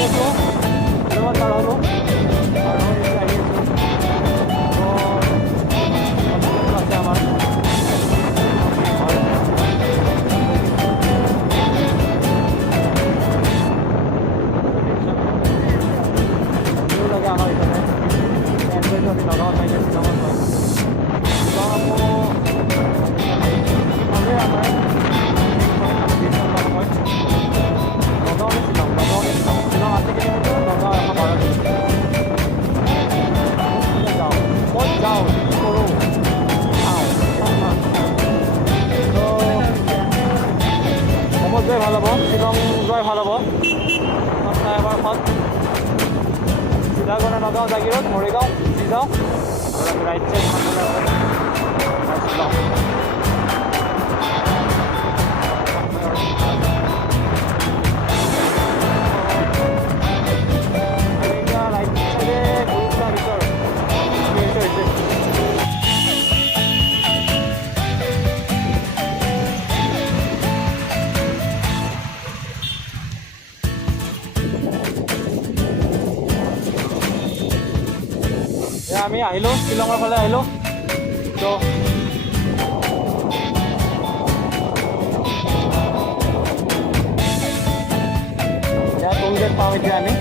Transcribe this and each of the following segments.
আহি আছোঁ শ্বিলঙত পাৰ হ'লোঁ পাৰ হৈ এতিয়া আহি আছোঁ আছে আমাৰ লাগে আমাৰ ইফালে এনজয়টো আমি নগাঁৱত পাইছোঁ শ্বিলঙত হয় শ্বিলং আকৌ ভালেই আমাৰ নগাঁৱলৈ শ্বিলং আছে কিলোমিটাৰ নগাঁও 112 কিলোমিটাৰ যাওঁ ক'ত যাওঁ কি কৰোঁ চাওঁ অসমত যোৱাই ভাল হ'ব শ্বিলং যোৱাই ভাল হ'ব ফ্লাইঅভাৰখন চিধা গ'লে নগাঁও জাগিৰোড মৰিগাঁও গুচি যাওঁ আৰু আমি ৰাইট চাইড শ্বিলং আমি আহিলোঁ শ্বিলঙৰ ফালে আহিলোঁ তো এতিয়া টোল গেট পাওঁ এতিয়া আমি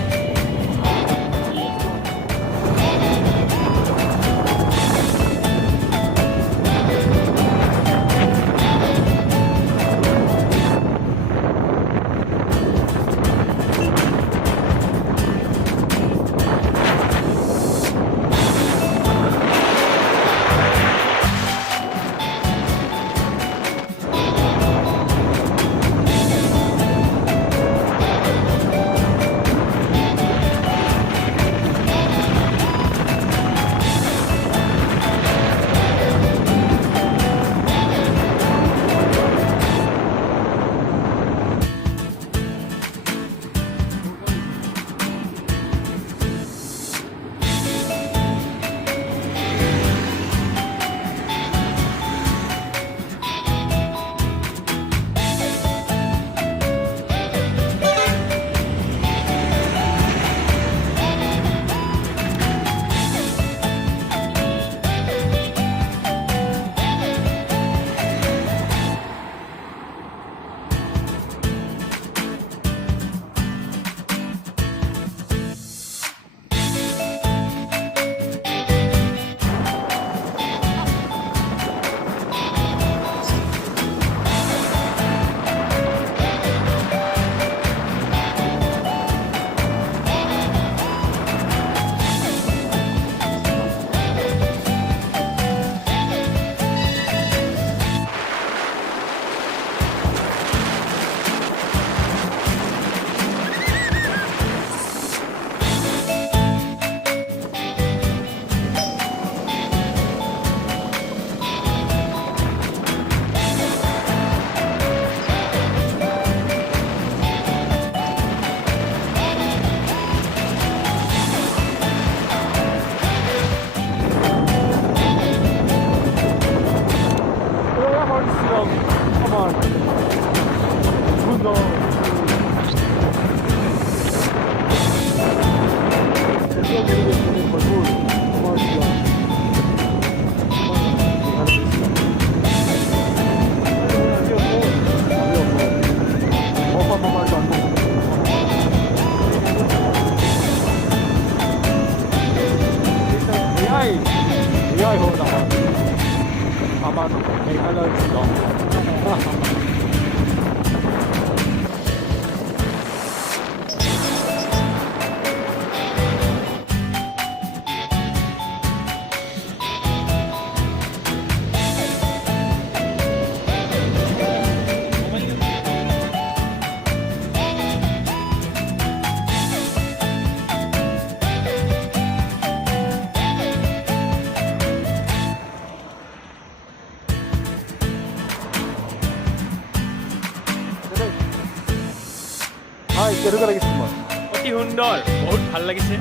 কেনেকুৱা লাগিছে তোমাৰ? অতি সুন্দৰ, বহুত ভাল লাগিছে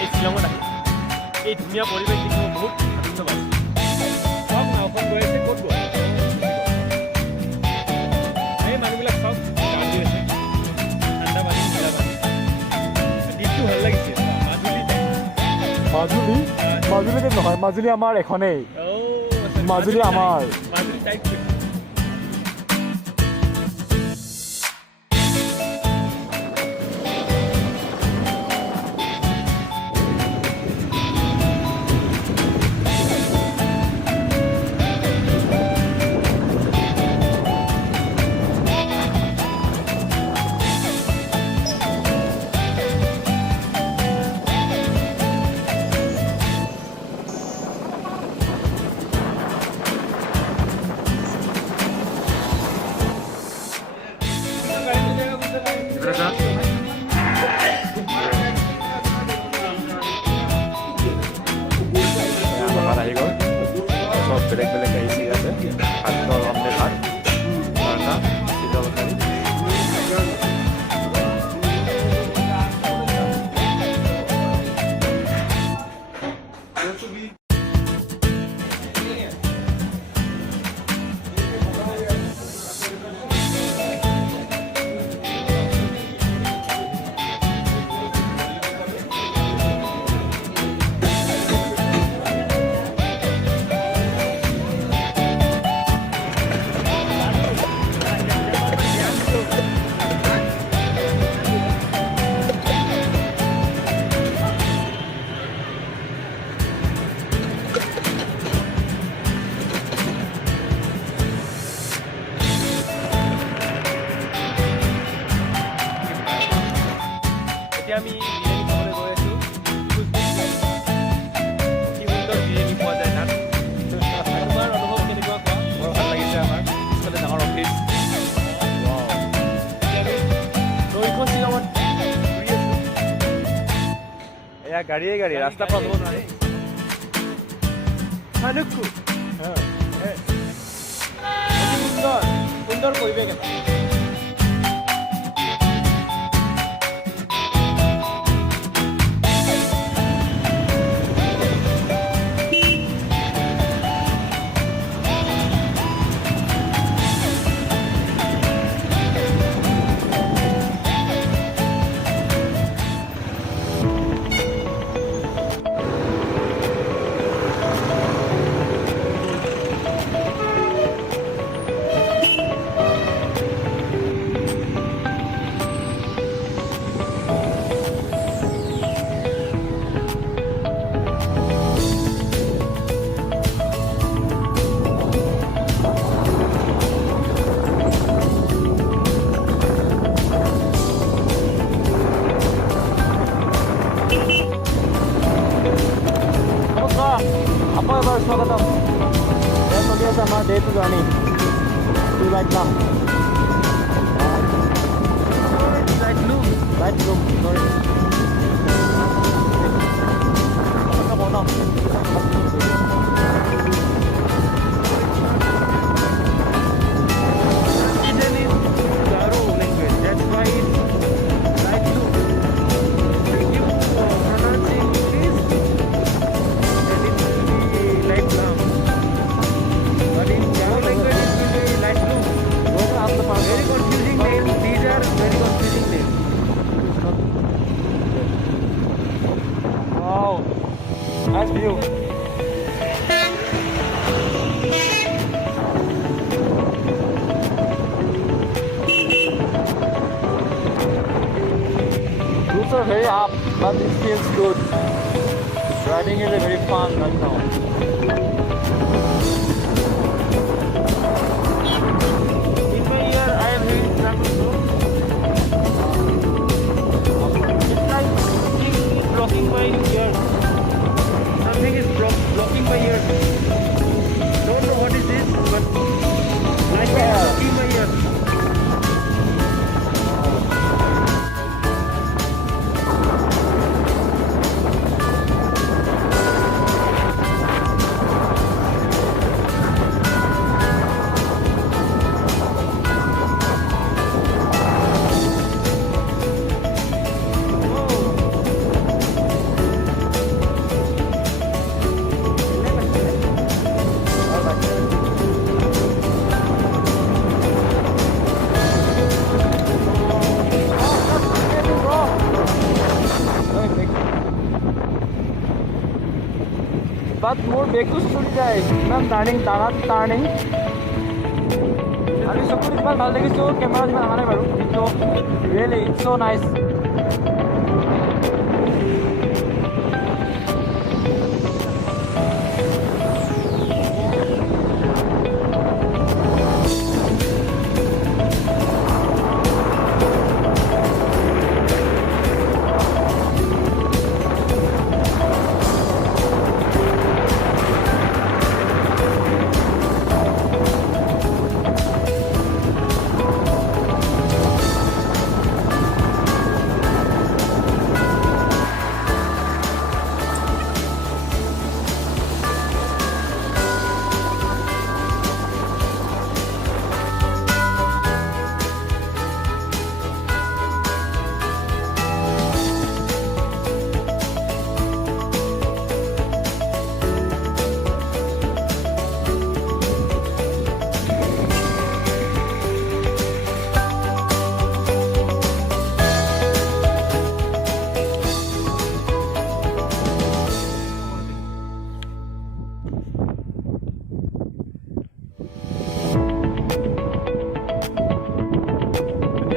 এই শ্বিলঙত আহি। এই ধুনীয়া পৰিৱেশ দেখি মই বহুত আনন্দ পাইছোঁ। চাওক নাওখন গৈ আছে, ক'ত গৈ এই মানুহবিলাক চাওক গা ধুই আছে, ঠাণ্ডা পানী ঠাণ্ডা পানী। মাজুলী মাজুলীতে নহয় মাজুলী আমাৰ এখনেই মাজুলী আমাৰ মাজুলী টাইপ ভাত আহি গ'ল চব বেলেগ বেলেগ আহিছে ইয়াতে ভাতৰ অমলেট ভাত পৰঠা চিৰা তৰকাৰী এতিয়া আমি বিৰিয়ানী খাবলৈ গৈ আছোঁ কি সুন্দৰ বিৰিয়ানী পোৱা যায় তাত তোমাৰ অনুভৱ কেনেকুৱা কোৱা বৰ ভাল লাগিছে আমাৰ পিছফালে ডাঙৰ অফিচ নৈশ শ্বিলঙত ঘূৰি আছোঁ এয়া গাড়ীয়ে গাড়ী ৰাস্তা পাব নোৱাৰি মানুহ সুন্দৰ সুন্দৰ পৰিৱেশ এটা স্বাগতম চলি আছে আমাৰ ডে টু জাৰ্ণি টু লাইটলাম লাইটলুম চৰি বনাম Nice view. Routes are very up, but it feels good. Driving is very fun right now. In my year, I am having trouble too. It's like something is blocking my ears. Something is blocking my ears. Don't know what is this, but like blocking my ears. বাট মোৰ বেগটো চলি যায় ইমান turning turning আমি চকুত যিমান ভাল দেখিছোঁ কেমেৰাত ইমান অহা নাই বাৰু কিন্তু really it's so' nice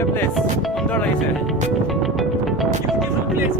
place সুন্দৰ লাগিছে বিউটিফুল প্লেচ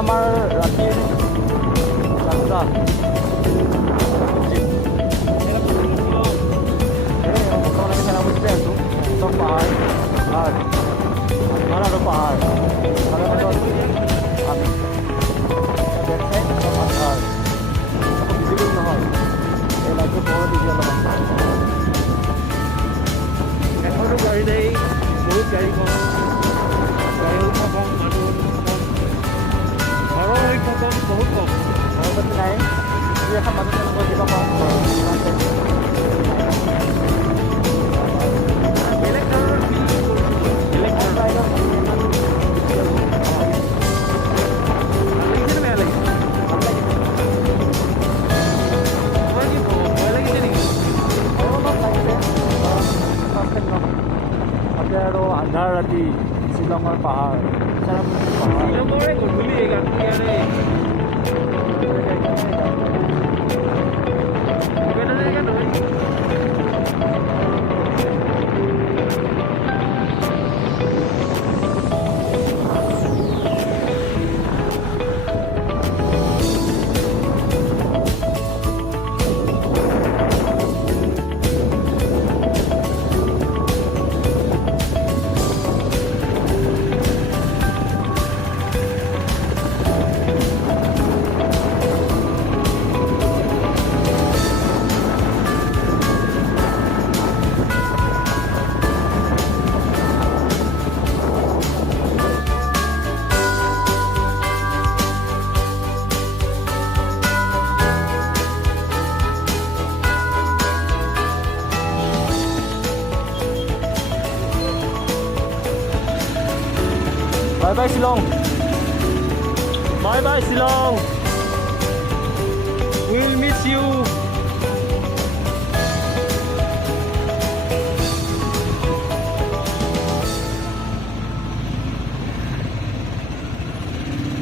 আমাৰ ৰাতিৰ যাত্ৰা বৰ্তমান আমি চেৰাপুঞ্জীতে আছোঁ চব পাহাৰ আৰু পাহাৰ তাৰে মাজত আমি বেক চাইড অলপ আন্ধাৰ ভিজিবল নহয় এই লাইটটো পোহৰ দি দিয়ে অলপমান এখনো গাড়ী নাই বহুত গাড়ী কম গাড়ী সংখ্যা কম মানুহ কম ঘৰৰ সংখ্যা কম বহুত কম ঘৰৰ পাতি নাই দুই এখন মাজত তেনেকুৱা কিবা পাওঁ বেলেগ ধৰণৰ বেলেগ ধৰণৰ ভাল লাগিছে নে বেয়া লাগিছে তোমাৰ কি ভয় লাগিছে নেকি তাতে আৰু আন্ধাৰ ৰাতি শ্বিলঙৰ পাহাৰ চেৰাপুঞ্জীৰ পাহাৰ শ্বিলঙৰে গধূলি গানটো ইয়াৰে এটা জেগা নহয় bye bye Shillong bye bye Shillong will miss you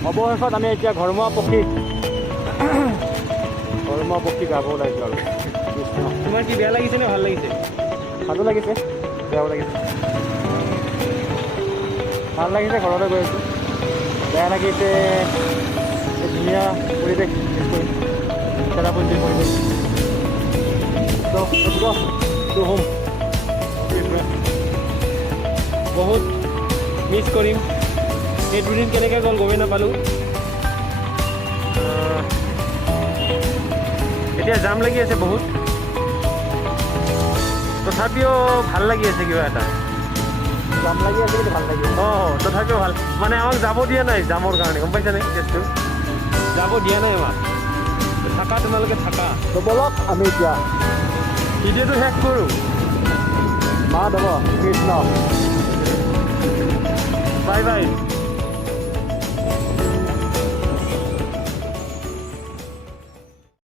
অৱশেষত আমি এতিয়া ঘৰমুৱা পক্ষী গাব ওলাইছোঁ আৰু কৃষ্ণ তোমাৰ কি বেয়া লাগিছে নে ভাল লাগিছে ভালো লাগিছে বেয়াও লাগিছে ভাল লাগিছে ঘৰলৈ গৈ আছোঁ বেয়া লাগিছে এই ধুনীয়া পৰিৱেশ চেৰাপুঞ্জীৰ পৰিৱেশ তো হোম বহুত মিছ কৰিম এই দুদিন কেনেকৈ গ'ল গমেই নাপালোঁ এতিয়া জাম লাগি আছে বহুত তথাপিও ভাল লাগি আছে কিবা এটা জাম লাগি আছে কিন্তু ভাল লাগি আছে অঁ তথাপিও ভাল মানে আমাক যাব দিয়া নাই জামৰ কাৰণে গম পাইছানে কেছটো যাব দিয়া নাই আমাক থাকা তোমালোকে থাকা তো বলক আমি এতিয়া ভিডিঅ'টো শেষ কৰোঁ মা দেৱ কৃষ্ণ